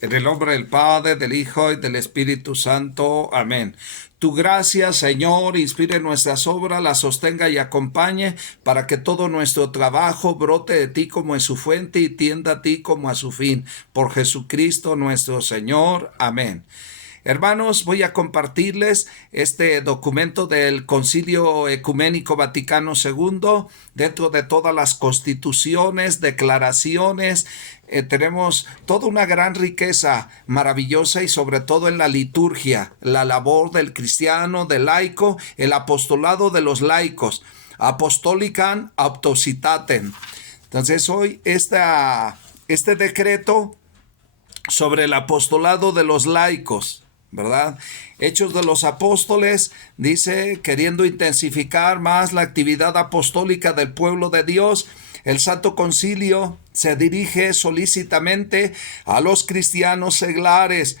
En el nombre del Padre, del Hijo y del Espíritu Santo. Amén. Tu gracia, Señor, inspire nuestras obras, las sostenga y acompañe para que todo nuestro trabajo brote de ti como es su fuente y tienda a ti como a su fin. Por Jesucristo nuestro Señor. Amén. Hermanos, voy a compartirles este documento del Concilio Ecuménico Vaticano II. Dentro de todas las constituciones, declaraciones, tenemos toda una gran riqueza maravillosa y sobre todo en la liturgia, la labor del cristiano, del laico, el apostolado de los laicos. Apostolicam Auctositatem. Entonces hoy este decreto sobre el apostolado de los laicos, ¿verdad? Hechos de los Apóstoles dice, queriendo intensificar más la actividad apostólica del pueblo de Dios, el Santo Concilio se dirige solícitamente a los cristianos seglares,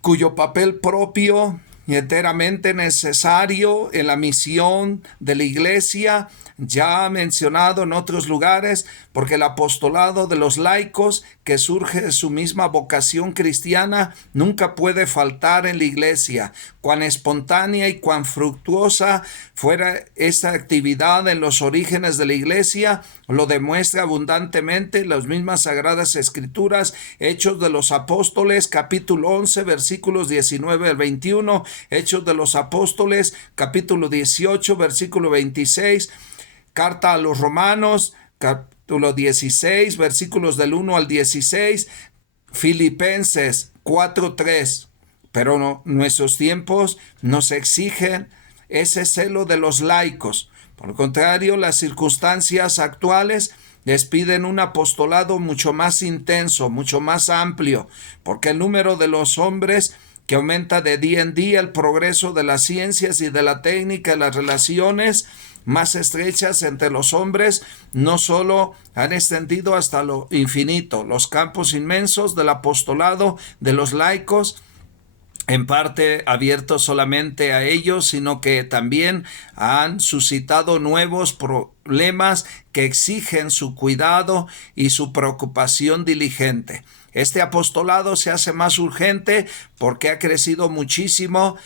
cuyo papel propio y enteramente necesario en la misión de la Iglesia, ya mencionado en otros lugares, porque el apostolado de los laicos, que surge de su misma vocación cristiana, nunca puede faltar en la Iglesia. Cuán espontánea y cuán fructuosa fuera esta actividad en los orígenes de la Iglesia, lo demuestra abundantemente las mismas Sagradas Escrituras. Hechos de los Apóstoles, capítulo 11, versículos 19 al 21, Hechos de los Apóstoles, capítulo 18, versículo 26, Carta a los Romanos, capítulo 16, versículos del 1 al 16, Filipenses 4:3. Pero nuestros tiempos nos exigen ese celo de los laicos. Por el contrario, las circunstancias actuales les piden un apostolado mucho más intenso, mucho más amplio, porque el número de los hombres que aumenta de día en día, el progreso de las ciencias y de la técnica y las relaciones más estrechas entre los hombres no solo han extendido hasta lo infinito los campos inmensos del apostolado de los laicos, en parte abiertos solamente a ellos, sino que también han suscitado nuevos problemas que exigen su cuidado y su preocupación diligente. Este apostolado se hace más urgente porque ha crecido muchísimo,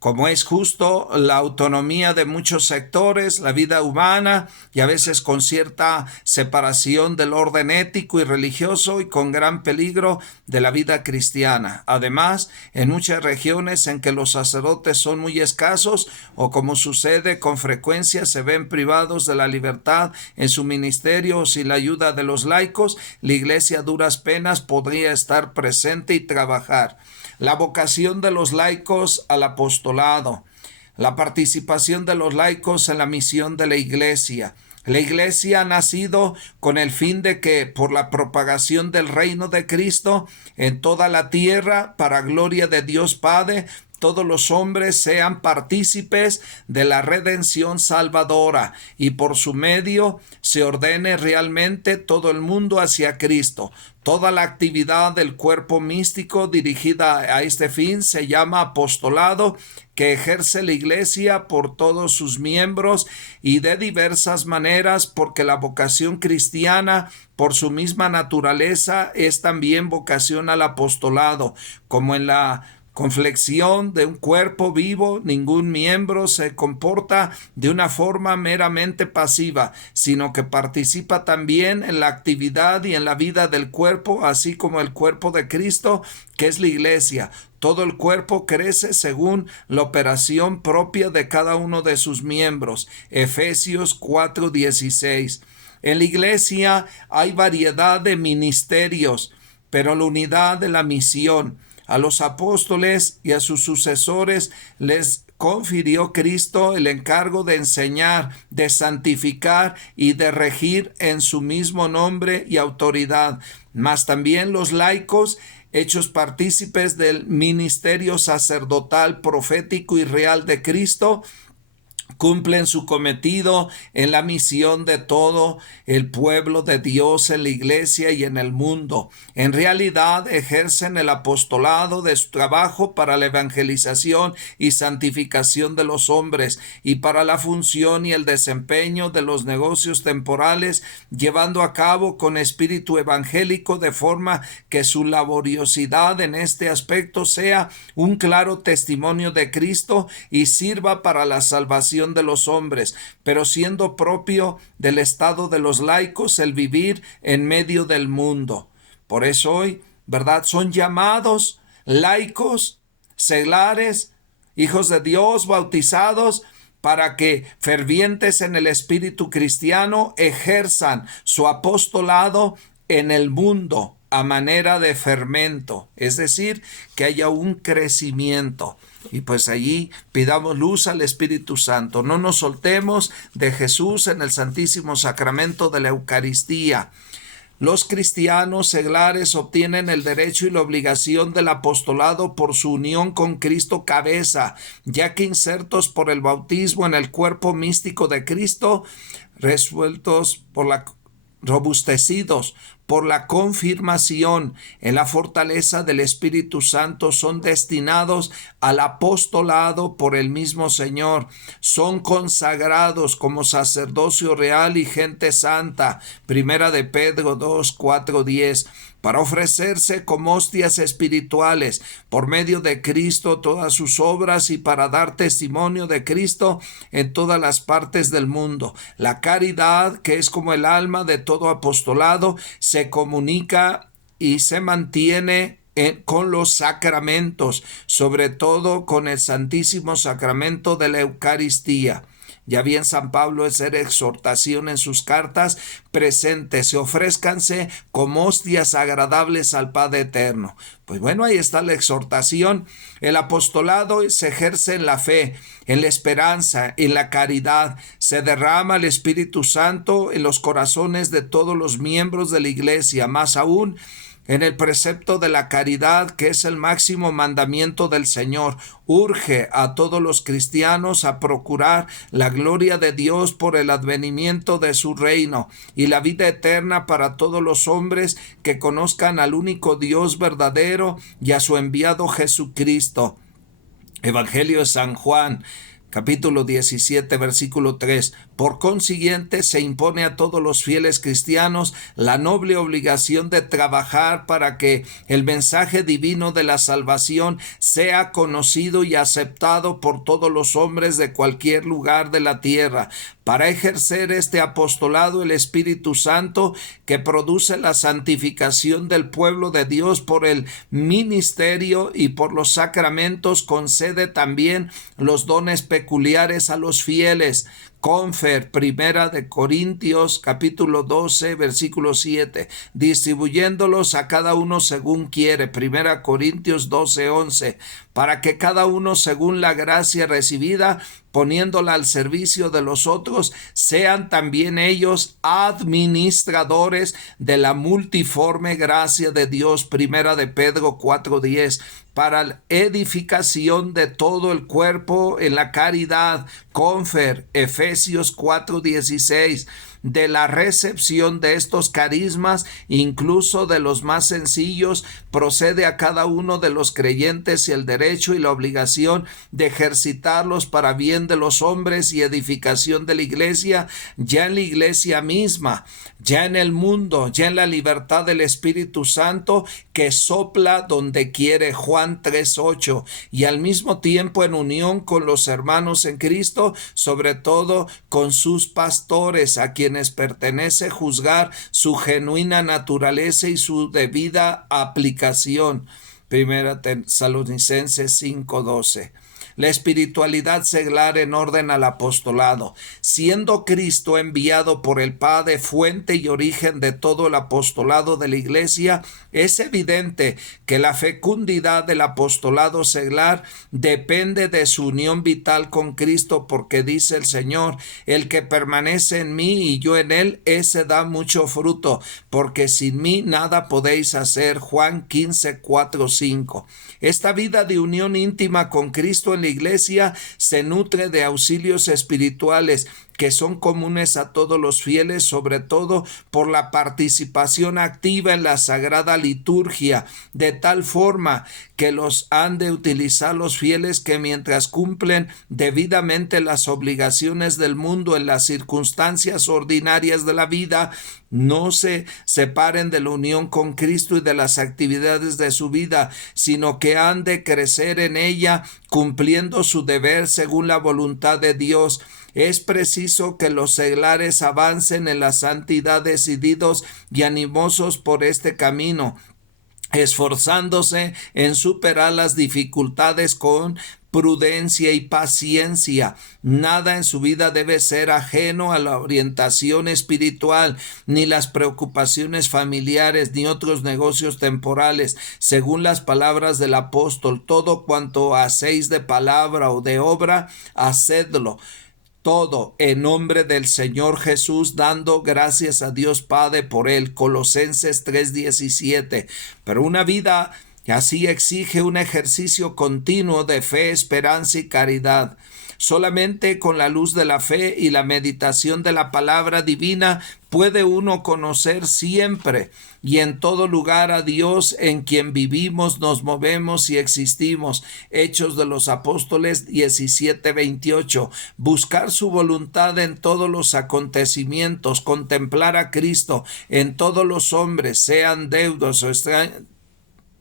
como es justo, la autonomía de muchos sectores, la vida humana, y a veces con cierta separación del orden ético y religioso y con gran peligro de la vida cristiana. Además, en muchas regiones en que los sacerdotes son muy escasos o, como sucede con frecuencia, se ven privados de la libertad en su ministerio sin la ayuda de los laicos, la Iglesia a duras penas podría estar presente y trabajar. La vocación de los laicos al apostolado, la participación de los laicos en la misión de la Iglesia. La Iglesia ha nacido con el fin de que, por la propagación del reino de Cristo en toda la tierra, para gloria de Dios Padre, todos los hombres sean partícipes de la redención salvadora y por su medio se ordene realmente todo el mundo hacia Cristo. Toda la actividad del cuerpo místico dirigida a este fin se llama apostolado, que ejerce la Iglesia por todos sus miembros y de diversas maneras, porque la vocación cristiana, por su misma naturaleza, es también vocación al apostolado, como en la conflexión de un cuerpo vivo, ningún miembro se comporta de una forma meramente pasiva, sino que participa también en la actividad y en la vida del cuerpo, así como el cuerpo de Cristo, que es la Iglesia. Todo el cuerpo crece según la operación propia de cada uno de sus miembros. Efesios 4:16. En la Iglesia hay variedad de ministerios, pero la unidad de la misión. A los apóstoles y a sus sucesores les confirió Cristo el encargo de enseñar, de santificar y de regir en su mismo nombre y autoridad. Mas también los laicos, hechos partícipes del ministerio sacerdotal, profético y real de Cristo, cumplen su cometido en la misión de todo el pueblo de Dios en la iglesia y en el mundo. En realidad ejercen el apostolado de su trabajo para la evangelización y santificación de los hombres y para la función y el desempeño de los negocios temporales, llevando a cabo con espíritu evangélico, de forma que su laboriosidad en este aspecto sea un claro testimonio de Cristo y sirva para la salvación de los hombres, pero siendo propio del estado de los laicos el vivir en medio del mundo. Por eso hoy, ¿verdad? Son llamados laicos, seglares, hijos de Dios, bautizados, para que fervientes en el espíritu cristiano ejerzan su apostolado en el mundo a manera de fermento, es decir, que haya un crecimiento. Y pues allí pidamos luz al Espíritu Santo. No nos soltemos de Jesús en el Santísimo Sacramento de la Eucaristía. Los cristianos seglares obtienen el derecho y la obligación del apostolado por su unión con Cristo cabeza, ya que insertos por el bautismo en el cuerpo místico de Cristo, robustecidos por la confirmación en la fortaleza del Espíritu Santo, son destinados al apostolado por el mismo Señor. Son consagrados como sacerdocio real y gente santa. Primera de Pedro 2, 4, 10. Para ofrecerse como hostias espirituales por medio de Cristo todas sus obras y para dar testimonio de Cristo en todas las partes del mundo. La caridad, que es como el alma de todo apostolado, se comunica y se mantiene con los sacramentos, sobre todo con el Santísimo Sacramento de la Eucaristía. Ya bien San Pablo es exhortación en sus cartas: presentes, ofrézcanse como hostias agradables al Padre Eterno. Pues bueno, ahí está la exhortación. El apostolado se ejerce en la fe, en la esperanza, en la caridad. Se derrama el Espíritu Santo en los corazones de todos los miembros de la iglesia, más aún en el precepto de la caridad, que es el máximo mandamiento del Señor. Urge a todos los cristianos a procurar la gloria de Dios por el advenimiento de su reino y la vida eterna para todos los hombres que conozcan al único Dios verdadero y a su enviado Jesucristo. Evangelio de San Juan, capítulo 17, versículo 3. Por consiguiente, se impone a todos los fieles cristianos la noble obligación de trabajar para que el mensaje divino de la salvación sea conocido y aceptado por todos los hombres de cualquier lugar de la tierra. Para ejercer este apostolado, el Espíritu Santo, que produce la santificación del pueblo de Dios por el ministerio y por los sacramentos, concede también los dones peculiares a los fieles. Confer, Primera de Corintios, capítulo 12, versículo 7, distribuyéndolos a cada uno según quiere. Primera Corintios 12, 11, para que cada uno según la gracia recibida, poniéndola al servicio de los otros, sean también ellos administradores de la multiforme gracia de Dios. Primera de Pedro 4:10, para la edificación de todo el cuerpo en la caridad. Confer, Efesios 4:16, de la recepción de estos carismas, incluso de los más sencillos, procede a cada uno de los creyentes el derecho y la obligación de ejercitarlos para bien de los hombres y edificación de la iglesia, ya en la iglesia misma, ya en el mundo, ya en la libertad del Espíritu Santo que sopla donde quiere. Juan 3:8, y al mismo tiempo en unión con los hermanos en Cristo, sobre todo con sus pastores, a quienes pertenece juzgar su genuina naturaleza y su debida aplicación. Primera Tesalonicenses 5:12. La espiritualidad seglar en orden al apostolado. Siendo Cristo enviado por el Padre, fuente y origen de todo el apostolado de la Iglesia, es evidente que la fecundidad del apostolado seglar depende de su unión vital con Cristo, porque dice el Señor: el que permanece en mí y yo en él, ese da mucho fruto, porque sin mí nada podéis hacer. Juan 15:4-5. Esta vida de unión íntima con Cristo en la la iglesia se nutre de auxilios espirituales que son comunes a todos los fieles, sobre todo por la participación activa en la sagrada liturgia, de tal forma que los han de utilizar los fieles que mientras cumplen debidamente las obligaciones del mundo en las circunstancias ordinarias de la vida, no se separen de la unión con Cristo y de las actividades de su vida, sino que han de crecer en ella, cumpliendo su deber según la voluntad de Dios. Es preciso que los seglares avancen en la santidad decididos y animosos por este camino, esforzándose en superar las dificultades con prudencia y paciencia. Nada en su vida debe ser ajeno a la orientación espiritual, ni las preocupaciones familiares, ni otros negocios temporales. Según las palabras del apóstol, todo cuanto hacéis de palabra o de obra, hacedlo todo en nombre del Señor Jesús, dando gracias a Dios Padre por él. Colosenses 3:17. Pero una vida así exige un ejercicio continuo de fe, esperanza y caridad. Solamente con la luz de la fe y la meditación de la palabra divina puede uno conocer siempre y en todo lugar a Dios, en quien vivimos, nos movemos y existimos. Hechos de los Apóstoles 17:28. Buscar su voluntad en todos los acontecimientos, contemplar a Cristo en todos los hombres, sean deudos o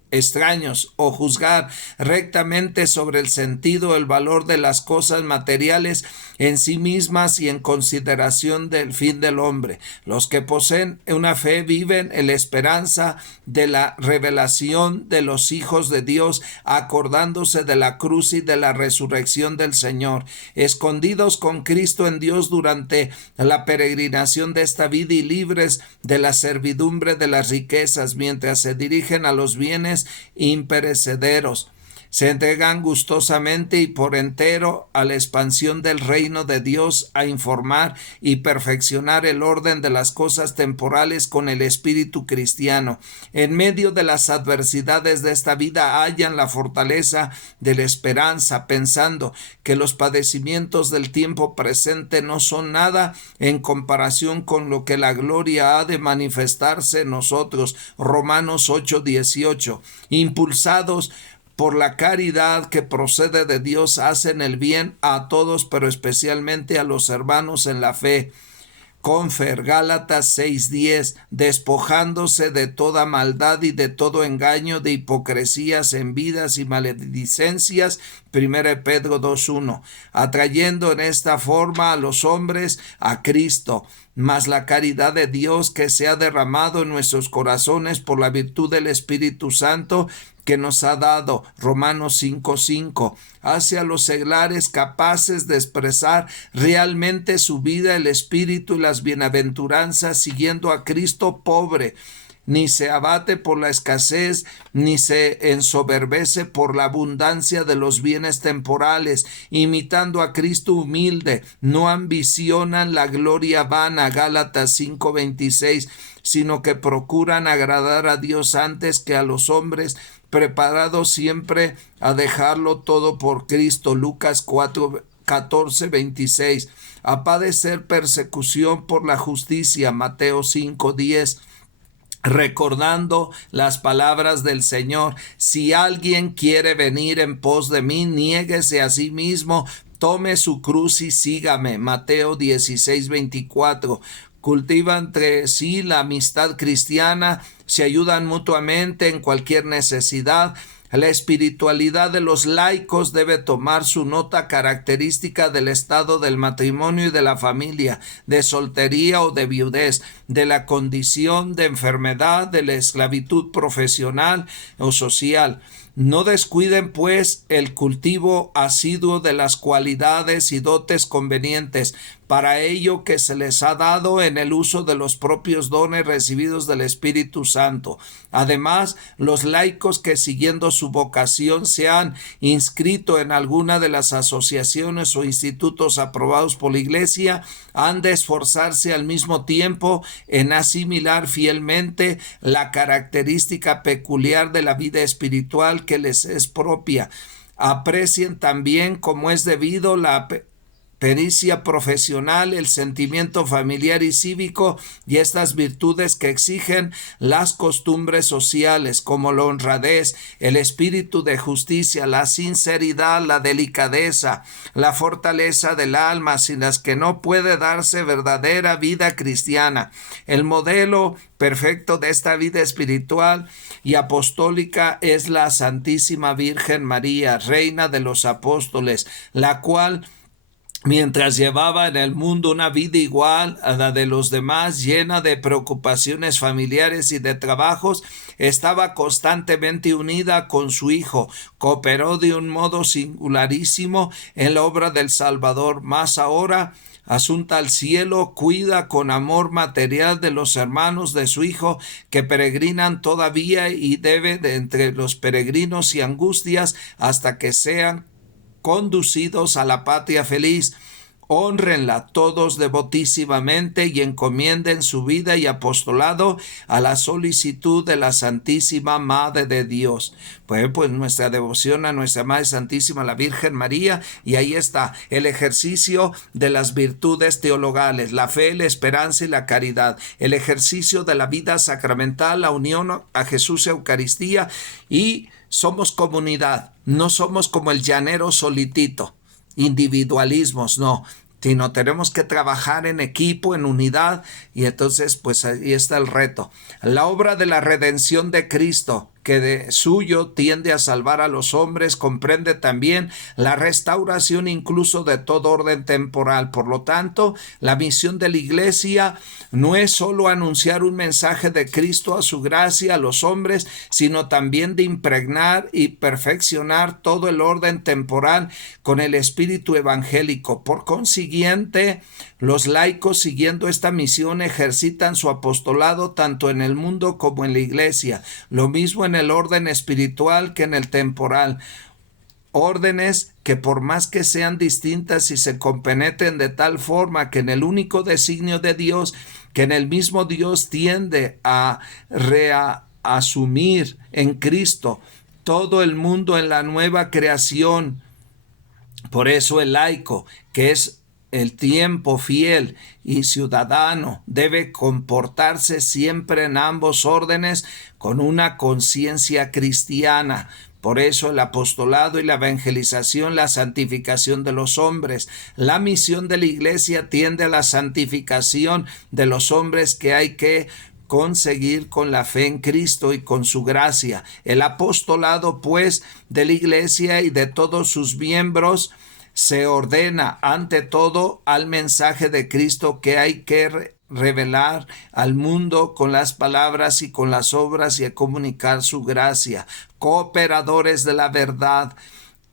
extraños, o juzgar rectamente sobre el sentido, el valor de las cosas materiales en sí mismas y en consideración del fin del hombre. Los que poseen una fe viven en la esperanza de la revelación de los hijos de Dios, acordándose de la cruz y de la resurrección del Señor, escondidos con Cristo en Dios durante la peregrinación de esta vida y libres de la servidumbre de las riquezas, mientras se dirigen a los bienes imperecederos. Se entregan gustosamente y por entero a la expansión del reino de Dios, a informar y perfeccionar el orden de las cosas temporales con el espíritu cristiano. En medio de las adversidades de esta vida hallan la fortaleza de la esperanza, pensando que los padecimientos del tiempo presente no son nada en comparación con lo que la gloria ha de manifestarse en nosotros. Romanos 8:18. Impulsados por la caridad que procede de Dios, hacen el bien a todos, pero especialmente a los hermanos en la fe. Confer, Gálatas 6:10, despojándose de toda maldad y de todo engaño, de hipocresías, envidias y maledicencias. 1 Pedro 2:1, atrayendo en esta forma a los hombres a Cristo. Mas la caridad de Dios que se ha derramado en nuestros corazones por la virtud del Espíritu Santo que nos ha dado, Romanos 5:5, hace a los seglares capaces de expresar realmente su vida, el espíritu y las bienaventuranzas, siguiendo a Cristo pobre. Ni se abate por la escasez, ni se ensoberbece por la abundancia de los bienes temporales, imitando a Cristo humilde, no ambicionan la gloria vana, Gálatas 5:26, sino que procuran agradar a Dios antes que a los hombres, preparados siempre a dejarlo todo por Cristo, Lucas 14:26, a padecer persecución por la justicia, Mateo 5:10, recordando las palabras del Señor: si alguien quiere venir en pos de mí, niéguese a sí mismo, tome su cruz y sígame, Mateo 16:24. Cultivan entre sí la amistad cristiana, se ayudan mutuamente en cualquier necesidad. La espiritualidad de los laicos debe tomar su nota característica del estado del matrimonio y de la familia, de soltería o de viudez, de la condición de enfermedad, de la esclavitud profesional o social. No descuiden, pues, el cultivo asiduo de las cualidades y dotes convenientes para ello que se les ha dado en el uso de los propios dones recibidos del Espíritu Santo. Además, los laicos que siguiendo su vocación se han inscrito en alguna de las asociaciones o institutos aprobados por la Iglesia han de esforzarse al mismo tiempo en asimilar fielmente la característica peculiar de la vida espiritual que les es propia. Aprecien también, como es debido, la pericia profesional, el sentimiento familiar y cívico y estas virtudes que exigen las costumbres sociales, como la honradez, el espíritu de justicia, la sinceridad, la delicadeza, la fortaleza del alma, sin las que no puede darse verdadera vida cristiana. El modelo perfecto de esta vida espiritual y apostólica es la Santísima Virgen María, Reina de los Apóstoles, la cual, mientras llevaba en el mundo una vida igual a la de los demás, llena de preocupaciones familiares y de trabajos, estaba constantemente unida con su Hijo, cooperó de un modo singularísimo en la obra del Salvador. Más ahora, asunta al cielo, cuida con amor material de los hermanos de su Hijo que peregrinan todavía y debe de entre los peregrinos y angustias hasta que sean conducidos a la patria feliz. Hónrenla todos devotísimamente y encomienden su vida y apostolado a la solicitud de la Santísima Madre de Dios. Pues nuestra devoción a nuestra Madre Santísima, la Virgen María, y ahí está el ejercicio de las virtudes teologales, la fe, la esperanza y la caridad, el ejercicio de la vida sacramental, la unión a Jesús Eucaristía, y somos comunidad, no somos como el llanero solitito, individualismos, no, sino tenemos que trabajar en equipo, en unidad, y entonces pues ahí está el reto. La obra de la redención de Cristo, que de suyo tiende a salvar a los hombres, comprende también la restauración incluso de todo orden temporal. Por lo tanto, la misión de la Iglesia no es solo anunciar un mensaje de Cristo a su gracia a los hombres, sino también de impregnar y perfeccionar todo el orden temporal con el espíritu evangélico. Por consiguiente, los laicos, siguiendo esta misión, ejercitan su apostolado tanto en el mundo como en la Iglesia. Lo mismo en el orden espiritual que en el temporal. Órdenes que, por más que sean distintas y se compenetren de tal forma que en el único designio de Dios, que en el mismo Dios tiende a reasumir en Cristo todo el mundo en la nueva creación. Por eso el laico, que es el tiempo fiel y ciudadano, debe comportarse siempre en ambos órdenes con una conciencia cristiana. Por eso el apostolado y la evangelización, la santificación de los hombres. La misión de la Iglesia tiende a la santificación de los hombres que hay que conseguir con la fe en Cristo y con su gracia. El apostolado, pues, de la Iglesia y de todos sus miembros se ordena ante todo al mensaje de Cristo que hay que revelar al mundo con las palabras y con las obras y a comunicar su gracia. Cooperadores de la verdad.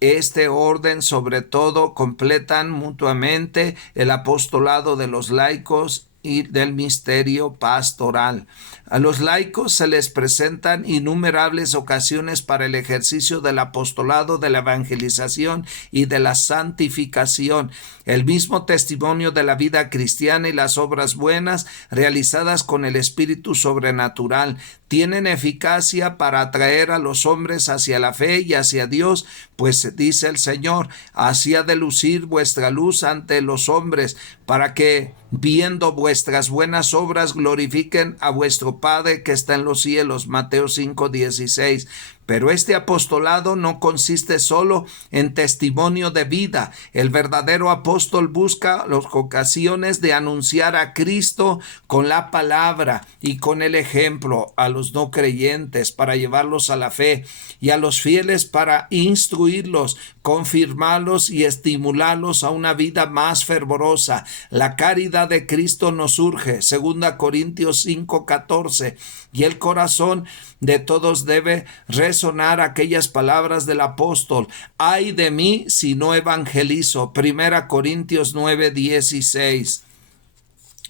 Este orden sobre todo completan mutuamente el apostolado de los laicos y del misterio pastoral. A los laicos se les presentan innumerables ocasiones para el ejercicio del apostolado, de la evangelización y de la santificación. El mismo testimonio de la vida cristiana y las obras buenas realizadas con el espíritu sobrenatural tienen eficacia para atraer a los hombres hacia la fe y hacia Dios, pues dice el Señor: así ha de lucir vuestra luz ante los hombres, para que, viendo vuestras buenas obras, glorifiquen a vuestro Padre que está en los cielos. Mateo 5:16. Pero este apostolado no consiste solo en testimonio de vida. El verdadero apóstol busca las ocasiones de anunciar a Cristo con la palabra y con el ejemplo a los no creyentes para llevarlos a la fe, y a los fieles para instruirlos, confirmarlos y estimularlos a una vida más fervorosa. La caridad de Cristo nos urge, 2 Corintios 5:14, y el corazón de todos debe resonar aquellas palabras del apóstol: ay de mí si no evangelizo. 1 Corintios 9:16.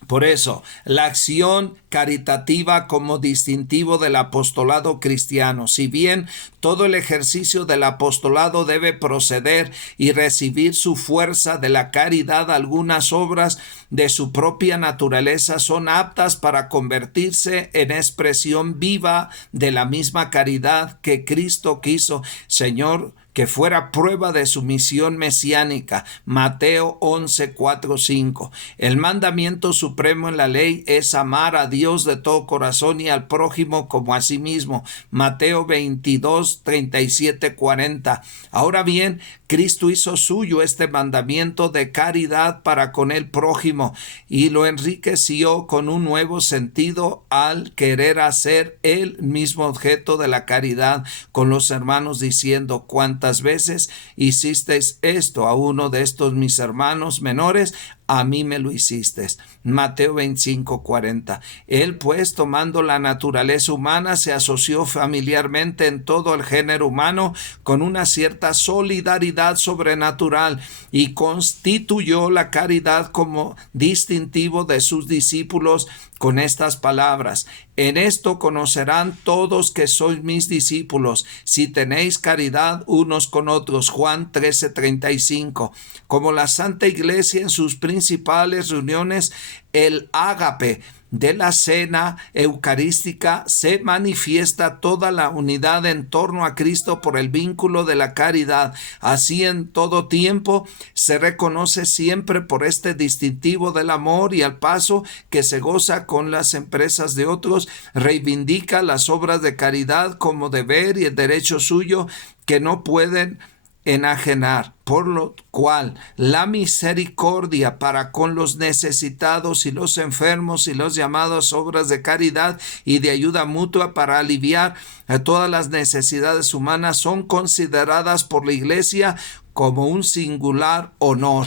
Por eso, la acción caritativa como distintivo del apostolado cristiano. Si bien Todo el ejercicio del apostolado debe proceder y recibir su fuerza de la caridad. Algunas obras de su propia naturaleza son aptas para convertirse en expresión viva de la misma caridad que Cristo quiso, Señor, que fuera prueba de su misión mesiánica. Mateo 11, 4, 5. El mandamiento supremo en la ley es amar a Dios de todo corazón y al prójimo como a sí mismo. Mateo 22, 37, 40. Ahora bien, Cristo hizo suyo este mandamiento de caridad para con el prójimo y lo enriqueció con un nuevo sentido al querer hacer él mismo objeto de la caridad con los hermanos, diciendo: ¿cuántas veces hicisteis esto a uno de estos mis hermanos menores? A mí me lo hiciste. Mateo 25, 40. Él, pues, tomando la naturaleza humana, se asoció familiarmente en todo el género humano con una cierta solidaridad sobrenatural y constituyó la caridad como distintivo de sus discípulos con estas palabras: en esto conocerán todos que sois mis discípulos, si tenéis caridad unos con otros. Juan 13:35. Como la Santa Iglesia en sus principales reuniones, el ágape de la cena eucarística se manifiesta toda la unidad en torno a Cristo por el vínculo de la caridad. Así, en todo tiempo se reconoce siempre por este distintivo del amor, y al paso que se goza con las empresas de otros, reivindica las obras de caridad como deber y el derecho suyo que no pueden enajenar, por lo cual la misericordia para con los necesitados y los enfermos y los llamados obras de caridad y de ayuda mutua para aliviar a todas las necesidades humanas son consideradas por la Iglesia como un singular honor.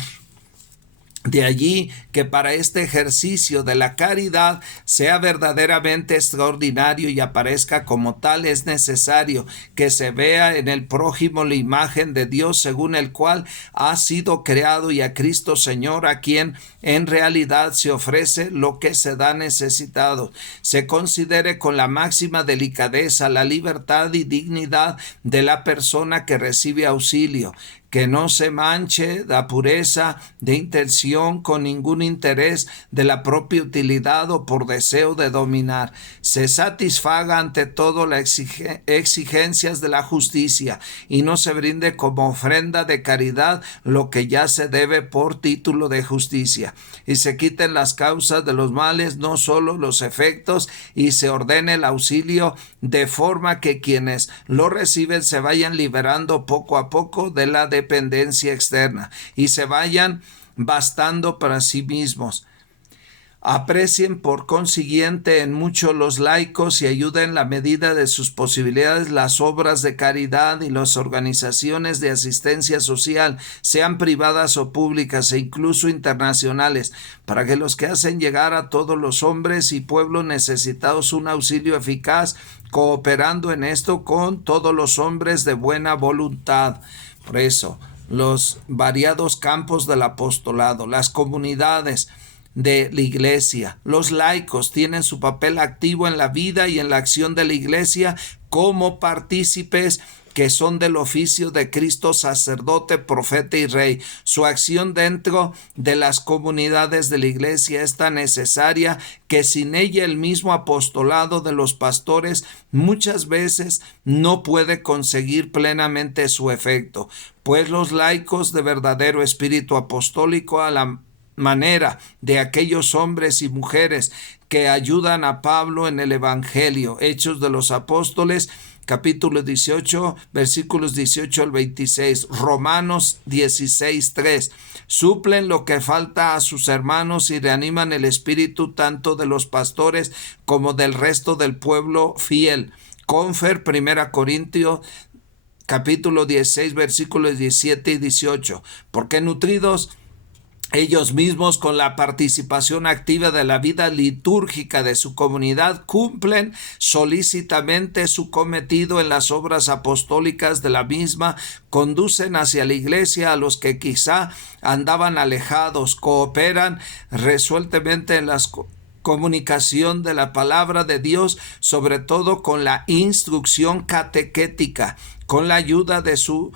De allí que para este ejercicio de la caridad sea verdaderamente extraordinario y aparezca como tal, es necesario que se vea en el prójimo la imagen de Dios según el cual ha sido creado, y a Cristo Señor, a quien en realidad se ofrece lo que se da necesitado. Se considere con la máxima delicadeza la libertad y dignidad de la persona que recibe auxilio, que no se manche la pureza de intención con ningún interés de la propia utilidad o por deseo de dominar. Se satisfaga ante todo las exigencias de la justicia y no se brinde como ofrenda de caridad lo que ya se debe por título de justicia. Y se quiten las causas de los males, no solo los efectos, y se ordene el auxilio de forma que quienes lo reciben se vayan liberando poco a poco de la dependencia externa y se vayan bastando para sí mismos. Aprecien por consiguiente en mucho los laicos y ayuden en la medida de sus posibilidades las obras de caridad y las organizaciones de asistencia social, sean privadas o públicas e incluso internacionales, para que los que hacen llegar a todos los hombres y pueblos necesitados un auxilio eficaz, cooperando en esto con todos los hombres de buena voluntad. Por eso, los variados campos del apostolado, las comunidades de la Iglesia, los laicos tienen su papel activo en la vida y en la acción de la Iglesia como partícipes que son del oficio de Cristo, sacerdote, profeta y rey. Su acción dentro de las comunidades de la Iglesia es tan necesaria que sin ella el mismo apostolado de los pastores muchas veces no puede conseguir plenamente su efecto, pues los laicos de verdadero espíritu apostólico, a la manera de aquellos hombres y mujeres que ayudan a Pablo en el Evangelio, Hechos de los Apóstoles, capítulo 18, versículos 18 al 26, Romanos 16, 3. Suplen lo que falta a sus hermanos y reaniman el espíritu tanto de los pastores como del resto del pueblo fiel. Confer, 1 Corintios, capítulo 16, versículos 17 y 18. Porque nutridos ellos mismos con la participación activa de la vida litúrgica de su comunidad, cumplen solícitamente su cometido en las obras apostólicas de la misma, conducen hacia la Iglesia a los que quizá andaban alejados, cooperan resueltamente en las comunicación de la palabra de Dios, sobre todo con la instrucción catequética, con la ayuda de su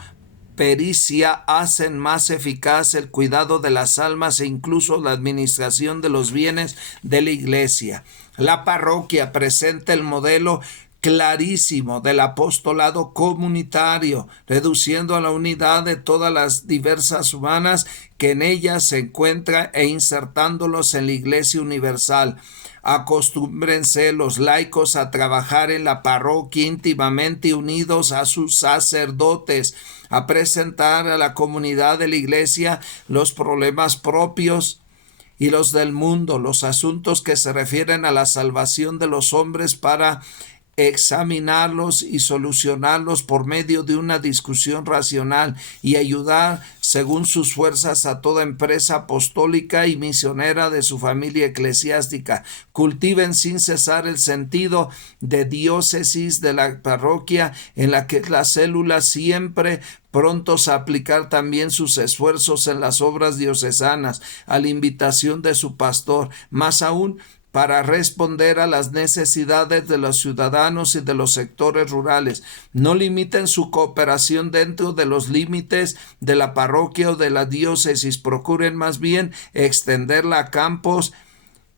pericia, hacen más eficaz el cuidado de las almas e incluso la administración de los bienes de la iglesia. La parroquia presenta el modelo clarísimo del apostolado comunitario, reduciendo a la unidad de todas las diversas humanas que en ella se encuentran e insertándolos en la Iglesia universal. Acostúmbrense los laicos a trabajar en la parroquia íntimamente unidos a sus sacerdotes, a presentar a la comunidad de la Iglesia los problemas propios y los del mundo, los asuntos que se refieren a la salvación de los hombres, para examinarlos y solucionarlos por medio de una discusión racional y ayudar según sus fuerzas a toda empresa apostólica y misionera de su familia eclesiástica. Cultiven sin cesar el sentido de diócesis de la parroquia, en la que las células siempre prontos a aplicar también sus esfuerzos en las obras diocesanas, a la invitación de su pastor, más aún para responder a las necesidades de los ciudadanos y de los sectores rurales. No limiten su cooperación dentro de los límites de la parroquia o de la diócesis. Procuren más bien extenderla a campos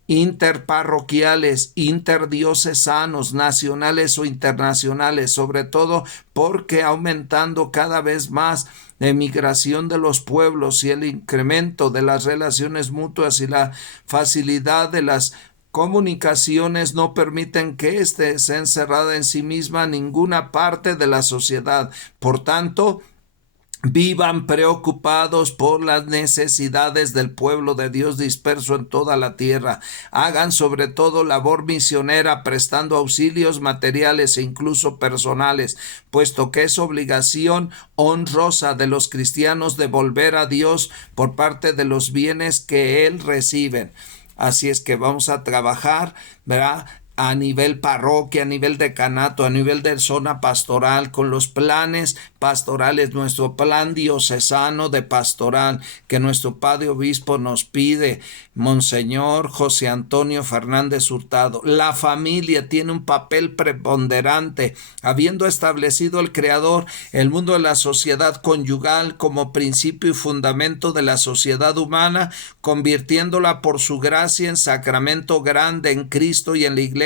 interparroquiales, interdiocesanos, nacionales o internacionales, sobre todo porque aumentando cada vez más la emigración de los pueblos y el incremento de las relaciones mutuas y la facilidad de las comunicaciones no permiten que éste sea encerrada en sí misma ninguna parte de la sociedad. Por tanto, vivan preocupados por las necesidades del pueblo de Dios disperso en toda la tierra. Hagan sobre todo labor misionera, prestando auxilios materiales e incluso personales, puesto que es obligación honrosa de los cristianos devolver a Dios por parte de los bienes que Él reciben. Así es que vamos a trabajar, ¿verdad?, a nivel parroquia, a nivel decanato, a nivel de zona pastoral, con los planes pastorales, nuestro plan diocesano de pastoral que nuestro padre obispo nos pide, Monseñor José Antonio Fernández Hurtado. La familia tiene un papel preponderante, habiendo establecido el Creador el mundo de la sociedad conyugal como principio y fundamento de la sociedad humana, convirtiéndola por su gracia en sacramento grande en Cristo y en la Iglesia.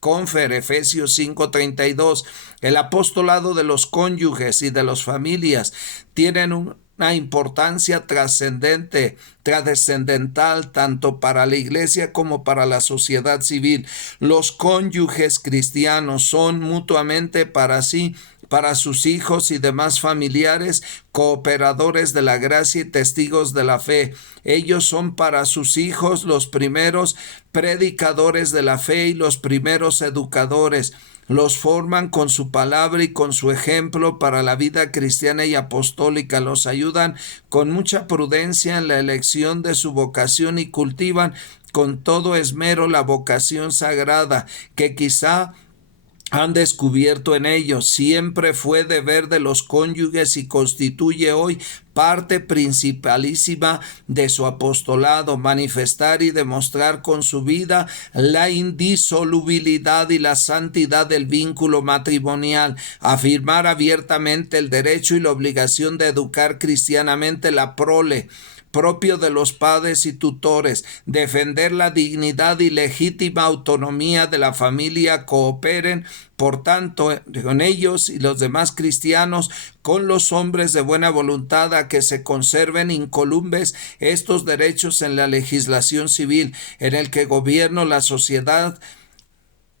Confer Efesios 5:32. El apostolado de los cónyuges y de las familias tienen una importancia trascendental tanto para la Iglesia como para la sociedad civil. Los cónyuges cristianos son mutuamente para sí, para sus hijos y demás familiares, cooperadores de la gracia y testigos de la fe. Ellos son para sus hijos los primeros predicadores de la fe y los primeros educadores. Los forman con su palabra y con su ejemplo para la vida cristiana y apostólica. Los ayudan con mucha prudencia en la elección de su vocación y cultivan con todo esmero la vocación sagrada que quizá han descubierto en ellos. Siempre fue deber de los cónyuges y constituye hoy parte principalísima de su apostolado, manifestar y demostrar con su vida la indisolubilidad y la santidad del vínculo matrimonial, afirmar abiertamente el derecho y la obligación de educar cristianamente la prole, propio de los padres y tutores, defender la dignidad y legítima autonomía de la familia. Cooperen, por tanto, con ellos y los demás cristianos, con los hombres de buena voluntad, a que se conserven incolumbres estos derechos en la legislación civil, en el que gobierno la sociedad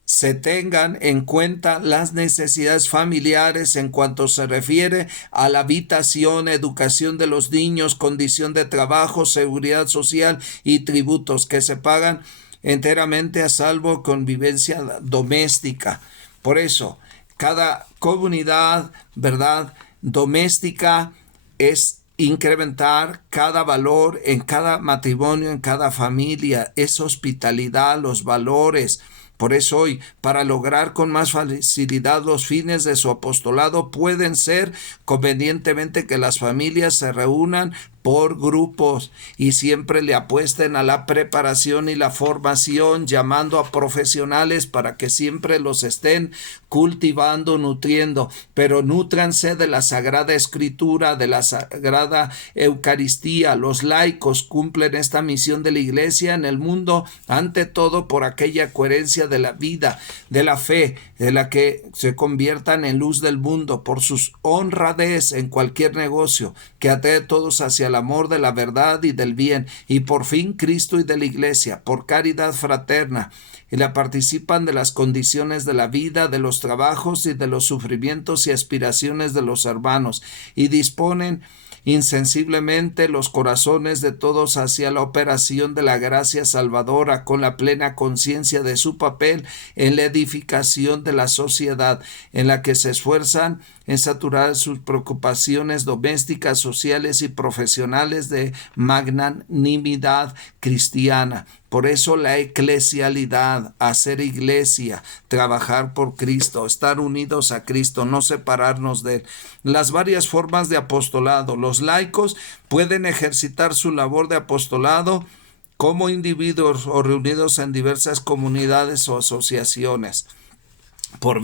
se tengan en cuenta las necesidades familiares en cuanto se refiere a la habitación, educación de los niños, condición de trabajo, seguridad social y tributos que se pagan enteramente a salvo convivencia doméstica. Por eso, cada comunidad, ¿verdad?, doméstica es incrementar cada valor en cada matrimonio, en cada familia, es hospitalidad, los valores. Por eso hoy, para lograr con más facilidad los fines de su apostolado, pueden ser convenientemente que las familias se reúnan por grupos y siempre le apuesten a la preparación y la formación, llamando a profesionales para que siempre los estén cultivando, nutriendo, pero nútranse de la Sagrada Escritura, de la Sagrada Eucaristía. Los laicos cumplen esta misión de la Iglesia en el mundo, ante todo por aquella coherencia de la vida, de la fe, de la que se conviertan en luz del mundo, por sus honradez en cualquier negocio, que atrae a todos hacia el amor de la verdad y del bien, y por fin Cristo y de la Iglesia, por caridad fraterna, y la participan de las condiciones de la vida, de los trabajos y de los sufrimientos y aspiraciones de los hermanos, y disponen insensiblemente los corazones de todos hacia la operación de la gracia salvadora, con la plena conciencia de su papel en la edificación de la sociedad, en la que se esfuerzan en saturar sus preocupaciones domésticas, sociales y profesionales de magnanimidad cristiana. Por eso la eclesialidad, hacer iglesia, trabajar por Cristo, estar unidos a Cristo, no separarnos de Él. Las varias formas de apostolado. Los laicos pueden ejercitar su labor de apostolado como individuos o reunidos en diversas comunidades o asociaciones. Por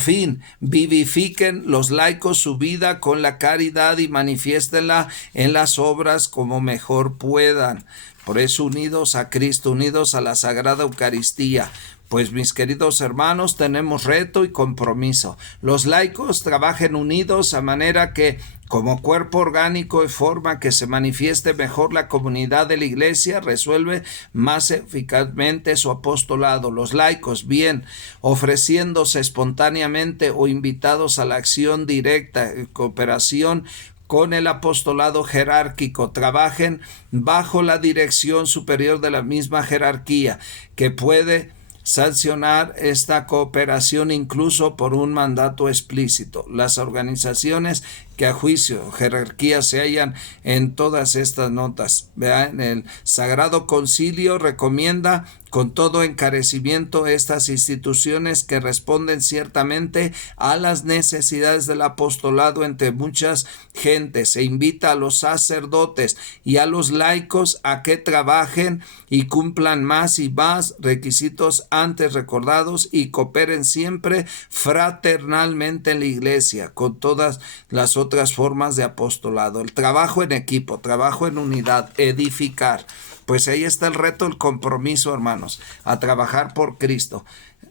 fin, vivifiquen los laicos su vida con la caridad y manifiéstenla en las obras como mejor puedan. Por eso, unidos a Cristo, unidos a la Sagrada Eucaristía. Pues mis queridos hermanos, tenemos reto y compromiso. Los laicos trabajen unidos a manera que, como cuerpo orgánico y forma que se manifieste mejor la comunidad de la Iglesia, resuelve más eficazmente su apostolado. Los laicos, bien ofreciéndose espontáneamente o invitados a la acción directa en cooperación con el apostolado jerárquico, trabajen bajo la dirección superior de la misma jerarquía, que puede sancionar esta cooperación incluso por un mandato explícito. Las organizaciones que a juicio jerarquía se hallan en todas estas notas. Vean, el Sagrado Concilio recomienda con todo encarecimiento estas instituciones que responden ciertamente a las necesidades del apostolado entre muchas gentes. Se invita a los sacerdotes y a los laicos a que trabajen y cumplan más y más requisitos antes recordados y cooperen siempre fraternalmente en la Iglesia con todas las otras formas de apostolado. El trabajo en equipo, trabajo en unidad, edificar. Pues ahí está el reto, el compromiso, hermanos, a trabajar por Cristo.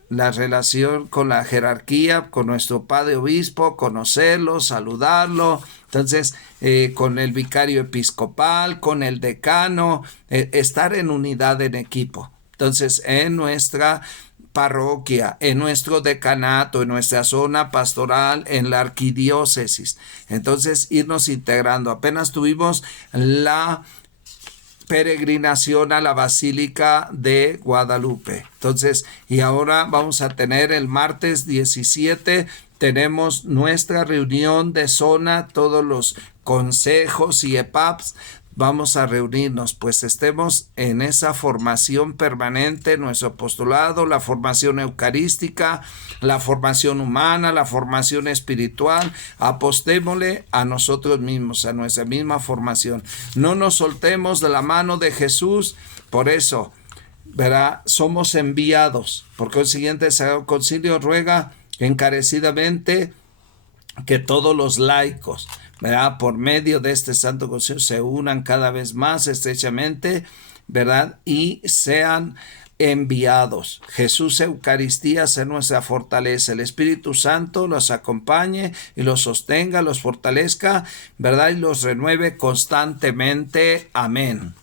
La relación con la jerarquía, con nuestro padre obispo, conocerlo, saludarlo. Entonces, con el vicario episcopal, con el decano, estar en unidad en equipo. Entonces, en nuestra parroquia, en nuestro decanato, en nuestra zona pastoral, en la arquidiócesis. Entonces, irnos integrando. Apenas tuvimos la peregrinación a la Basílica de Guadalupe. Entonces, y ahora vamos a tener el martes 17, tenemos nuestra reunión de zona, todos los consejos y EPAPs. Vamos a reunirnos, pues estemos en esa formación permanente, nuestro apostolado, la formación eucarística, la formación humana, la formación espiritual. Apostémosle a nosotros mismos, a nuestra misma formación. No nos soltemos de la mano de Jesús. Por eso, verá, somos enviados. Por consiguiente, el Sagrado Concilio ruega encarecidamente que todos los laicos, ¿verdad?, por medio de este Santo Concilio se unan cada vez más estrechamente, ¿verdad?, y sean enviados. Jesús Eucaristía sea nuestra fortaleza. El Espíritu Santo los acompañe y los sostenga, los fortalezca, ¿verdad?, y los renueve constantemente. Amén.